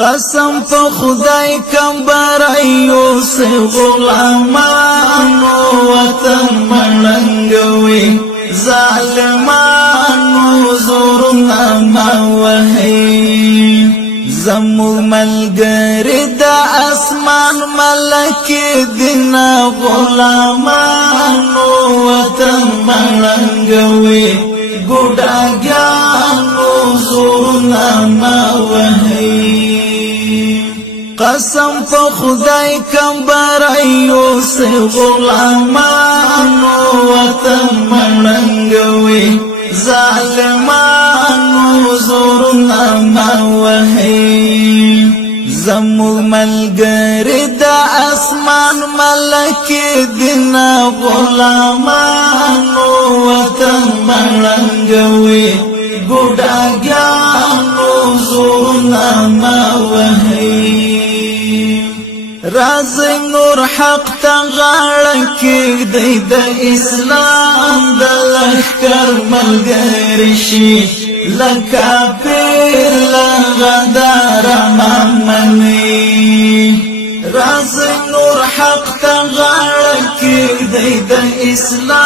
قسم په خدای کمبر یوسف غلامانو وطن مړنګوي ظالمانو زورنا ما وهي زمو ملګری د اسمان ملک دنا غلامانو وطن مړنګوي ګډاګانو زورنا ما وهي قسم په خدای کمبر یوسف غلامانو وطن مړنګوي ظالمانو زورنا ما وهي زمو ملګری د اسمان ملک دنا غلامانو وطن مړنګوي ګډاګانو زورنا ما وهي رازی نور حق تا غاړه کېږدی د اسلام د لښکر ملګری شي لکه پیر له غداره ما مني رازی نور حق تا غاړه کېږدی د اسلام